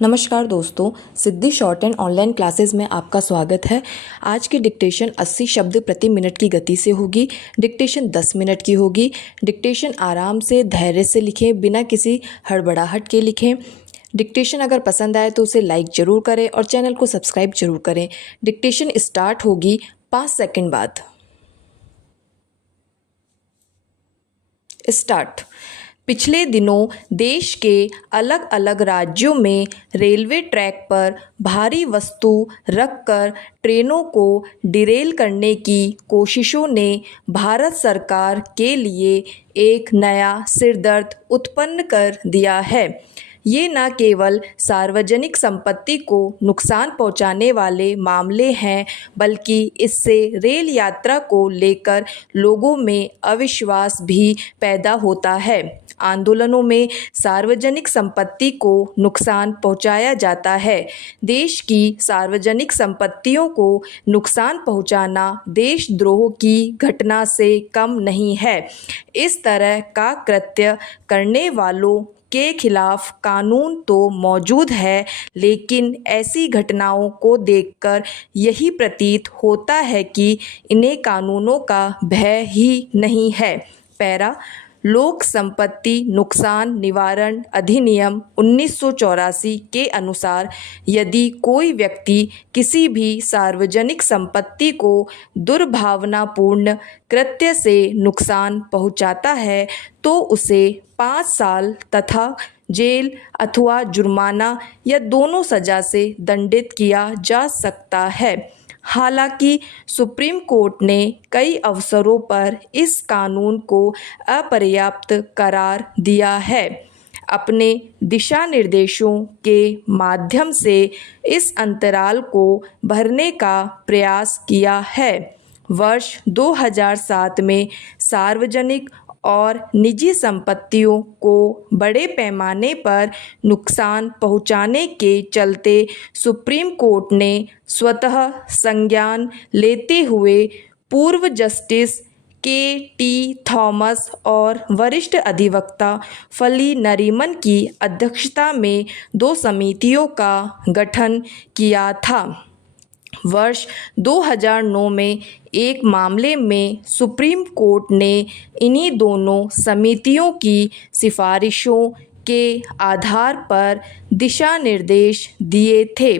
नमस्कार दोस्तों, सिद्धि short and online classes में आपका स्वागत है। आज की डिक्टेशन 80 शब्द प्रति मिनट की गति से होगी। डिक्टेशन 10 मिनट की होगी। डिक्टेशन आराम से धैर्य से लिखें, बिना किसी हड़बड़ाहट के लिखें। डिक्टेशन अगर पसंद आए तो उसे लाइक ज़रूर करें और चैनल को सब्सक्राइब जरूर करें। डिक्टेशन स्टार्ट होगी 5 सेकंड बाद। स्टार्ट। पिछले दिनों देश के अलग अलग राज्यों में रेलवे ट्रैक पर भारी वस्तु रखकर ट्रेनों को डिरेल करने की कोशिशों ने भारत सरकार के लिए एक नया सिरदर्द उत्पन्न कर दिया है। ये न केवल सार्वजनिक संपत्ति को नुकसान पहुंचाने वाले मामले हैं, बल्कि इससे रेल यात्रा को लेकर लोगों में अविश्वास भी पैदा होता है। आंदोलनों में सार्वजनिक संपत्ति को नुकसान पहुंचाया जाता है। देश की सार्वजनिक संपत्तियों को नुकसान पहुंचाना देशद्रोह की घटना से कम नहीं है। इस तरह का कृत्य करने वालों के खिलाफ कानून तो मौजूद है, लेकिन ऐसी घटनाओं को देखकर यही प्रतीत होता है कि इन्हें कानूनों का भय ही नहीं है। पैरा। लोक संपत्ति नुकसान निवारण अधिनियम 1984 के अनुसार यदि कोई व्यक्ति किसी भी सार्वजनिक संपत्ति को दुर्भावनापूर्ण कृत्य से नुकसान पहुंचाता है तो उसे 5 साल तथा जेल अथवा जुर्माना या दोनों सजा से दंडित किया जा सकता है। हालांकि सुप्रीम कोर्ट ने कई अवसरों पर इस कानून को अपर्याप्त करार दिया है। अपने दिशा निर्देशों के माध्यम से इस अंतराल को भरने का प्रयास किया है। वर्ष 2007 में सार्वजनिक और निजी संपत्तियों को बड़े पैमाने पर नुकसान पहुंचाने के चलते सुप्रीम कोर्ट ने स्वतः संज्ञान लेते हुए पूर्व जस्टिस के.टी. थॉमस और वरिष्ठ अधिवक्ता फली नरीमन की अध्यक्षता में 2 समितियों का गठन किया था। वर्ष 2009 में एक मामले में सुप्रीम कोर्ट ने इन्हीं दोनों समितियों की सिफारिशों के आधार पर दिशा निर्देश दिए थे।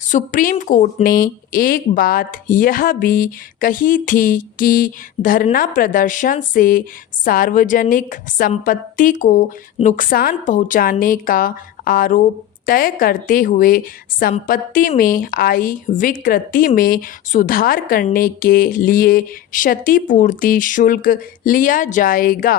सुप्रीम कोर्ट ने एक बात यह भी कही थी कि धरना प्रदर्शन से सार्वजनिक संपत्ति को नुकसान पहुंचाने का आरोप तय करते हुए संपत्ति में आई विकृति में सुधार करने के लिए क्षतिपूर्ति शुल्क लिया जाएगा।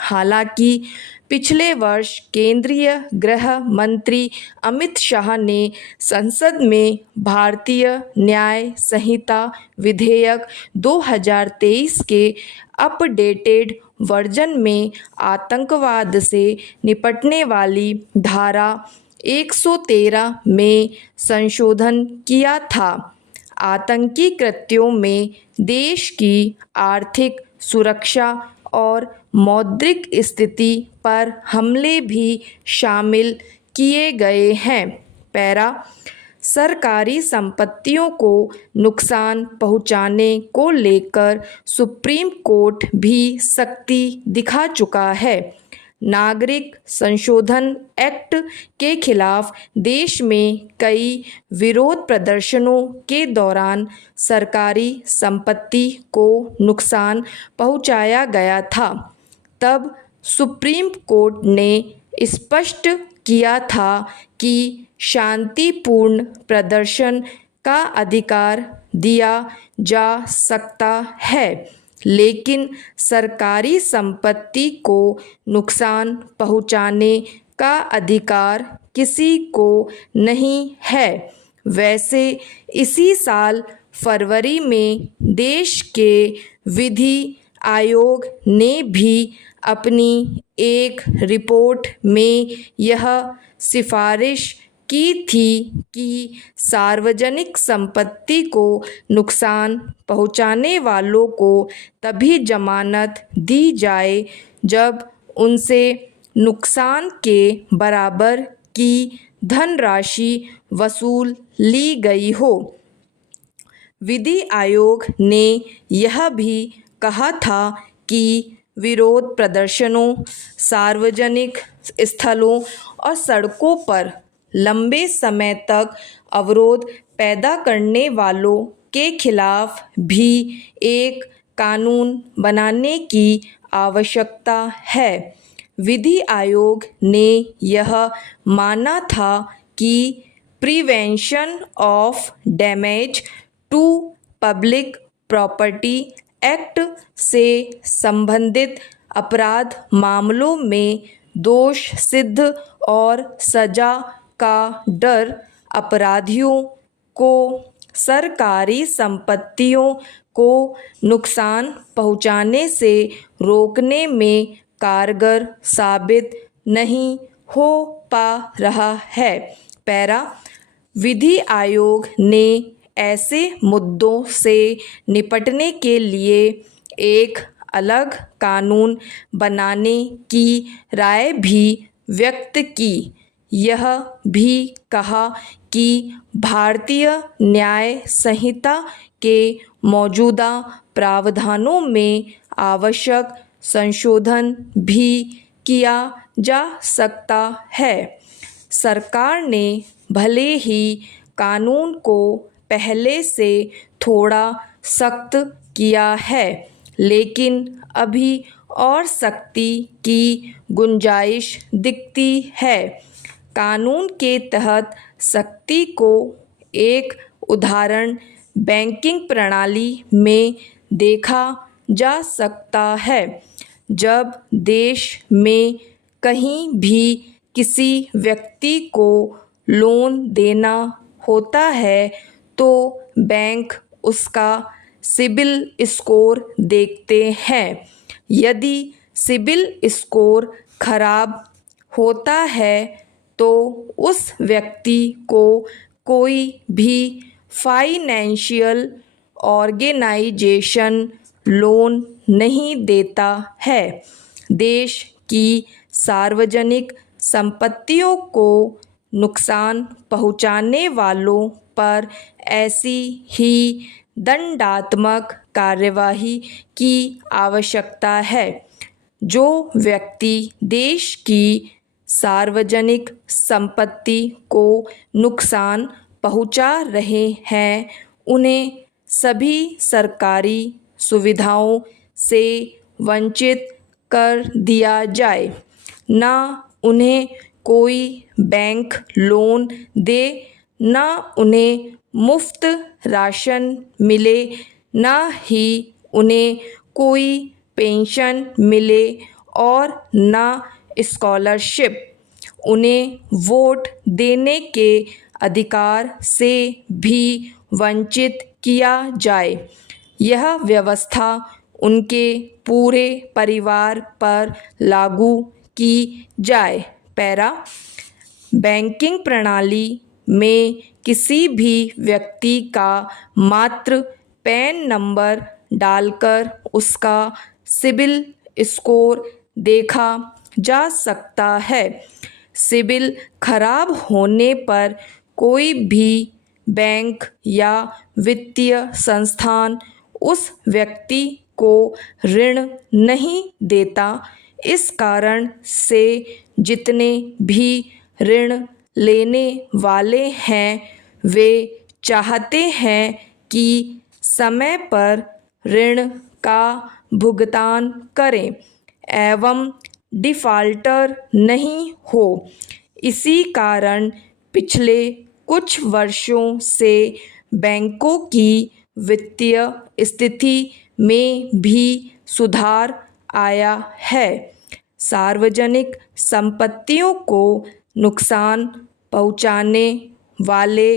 हालांकि पिछले वर्ष केंद्रीय गृह मंत्री अमित शाह ने संसद में भारतीय न्याय संहिता विधेयक 2023 के अपडेटेड वर्जन में आतंकवाद से निपटने वाली धारा 113 में संशोधन किया था। आतंकी कृत्यों में देश की आर्थिक सुरक्षा और मौद्रिक स्थिति पर हमले भी शामिल किए गए हैं। पैरा। सरकारी संपत्तियों को नुकसान पहुंचाने को लेकर सुप्रीम कोर्ट भी सख्ती दिखा चुका है। नागरिक संशोधन एक्ट के खिलाफ देश में कई विरोध प्रदर्शनों के दौरान सरकारी संपत्ति को नुकसान पहुंचाया गया था। तब सुप्रीम कोर्ट ने स्पष्ट किया था कि शांतिपूर्ण प्रदर्शन का अधिकार दिया जा सकता है, लेकिन सरकारी संपत्ति को नुकसान पहुंचाने का अधिकार किसी को नहीं है। वैसे इसी साल फरवरी में देश के विधि आयोग ने भी अपनी एक रिपोर्ट में यह सिफारिश की थी कि सार्वजनिक संपत्ति को नुकसान पहुंचाने वालों को तभी जमानत दी जाए जब उनसे नुकसान के बराबर की धनराशि वसूल ली गई हो। विधि आयोग ने यह भी कहा था कि विरोध प्रदर्शनों, सार्वजनिक स्थलों और सड़कों पर लंबे समय तक अवरोध पैदा करने वालों के खिलाफ भी एक कानून बनाने की आवश्यकता है। विधि आयोग ने यह माना था कि prevention of damage to public property act से संबंधित अपराध मामलों में दोष सिद्ध और सजा का डर अपराधियों को सरकारी संपत्तियों को नुकसान पहुंचाने से रोकने में कारगर साबित नहीं हो पा रहा है। पैरा, विधि आयोग ने ऐसे मुद्दों से निपटने के लिए एक अलग कानून बनाने की राय भी व्यक्त की। यह भी कहा कि भारतीय न्याय संहिता के मौजूदा प्रावधानों में आवश्यक संशोधन भी किया जा सकता है। सरकार ने भले ही कानून को पहले से थोड़ा सख्त किया है, लेकिन अभी और सख्ती की गुंजाइश दिखती है। कानून के तहत सख्ती को एक उदाहरण बैंकिंग प्रणाली में देखा जा सकता है। जब देश में कहीं भी किसी व्यक्ति को लोन देना होता है तो बैंक उसका सिबिल स्कोर देखते हैं। यदि सिबिल स्कोर खराब होता है तो उस व्यक्ति को कोई भी फाइनेंशियल ऑर्गेनाइजेशन लोन नहीं देता है। देश की सार्वजनिक संपत्तियों को नुकसान पहुंचाने वालों पर ऐसी ही दंडात्मक कार्यवाही की आवश्यकता है। जो व्यक्ति देश की सार्वजनिक संपत्ति को नुकसान पहुंचा रहे हैं, उन्हें सभी सरकारी सुविधाओं से वंचित कर दिया जाए। ना उन्हें कोई बैंक लोन दे, ना उन्हें मुफ्त राशन मिले, ना ही उन्हें कोई पेंशन मिले और ना स्कॉलरशिप। उन्हें वोट देने के अधिकार से भी वंचित किया जाए। यह व्यवस्था उनके पूरे परिवार पर लागू की जाए। पैरा, बैंकिंग प्रणाली में किसी भी व्यक्ति का मात्र पैन नंबर डालकर उसका सिबिल स्कोर देखा जा सकता है। सिबिल खराब होने पर कोई भी बैंक या वित्तीय संस्थान उस व्यक्ति को ऋण नहीं देता। इस कारण से जितने भी ऋण लेने वाले हैं वे चाहते हैं कि समय पर ऋण का भुगतान करें एवं डिफ़ॉल्टर नहीं हो। इसी कारण पिछले कुछ वर्षों से बैंकों की वित्तीय स्थिति में भी सुधार आया है। सार्वजनिक संपत्तियों को नुकसान पहुंचाने वाले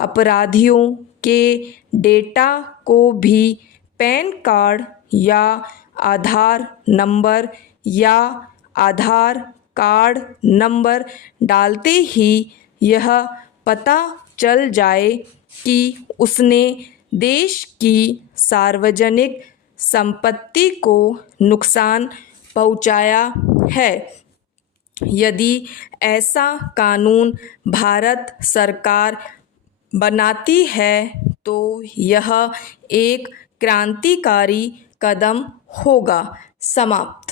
अपराधियों के डेटा को भी पैन कार्ड या आधार नंबर या आधार कार्ड नंबर डालते ही यह पता चल जाए कि उसने देश की सार्वजनिक संपत्ति को नुकसान पहुंचाया है। यदि ऐसा कानून भारत सरकार बनाती है तो यह एक क्रांतिकारी कदम होगा। समाप्त।